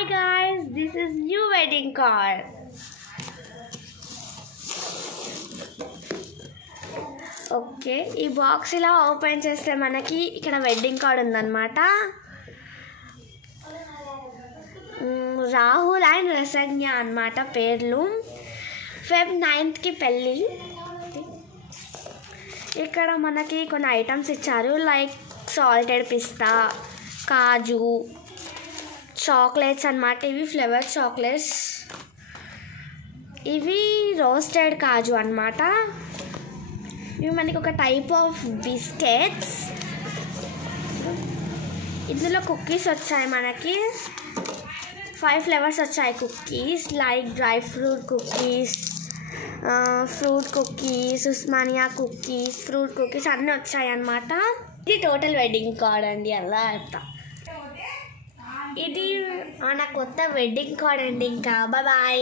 Hi guys, this is new wedding card. Okay, ఈ box ఇలా open చేస్తే మనకి ఇక్కడ వెడ్డింగ్ కార్డ్ ఉందన్నమాట. రాహుల్ అండ్ రసజ్ఞ అన్నమాట పేర్లు. Feb 9th పెళ్ళి. ఇక్కడ మనకి కొన్ని ఐటమ్స్ ఇచ్చారు, లైక్ సాల్టెడ్ పిస్తా, కాజు, చాక్లెట్స్ అన్నమాట. ఇవి ఫ్లేవర్ చాక్లెట్స్, ఇవి రోస్టెడ్ కాజు అన్నమాట. ఇవి మనకి ఒక టైప్ ఆఫ్ బిస్కెట్స్. ఇందులో కుక్కీస్ వచ్చాయి, మనకి 5 ఫ్లేవర్స్ వచ్చాయి cookies, like dry fruit cookies, fruit cookies, Osmania cookies, fruit cookies అన్నీ వచ్చాయి అన్నమాట. ఇది టోటల్ వెడ్డింగ్ కార్డ్ అండి. అలా అర్థం. ఇది మన కొత్త వెడ్డింగ్ కార్డ్ అండి. ఇంకా బాయ్.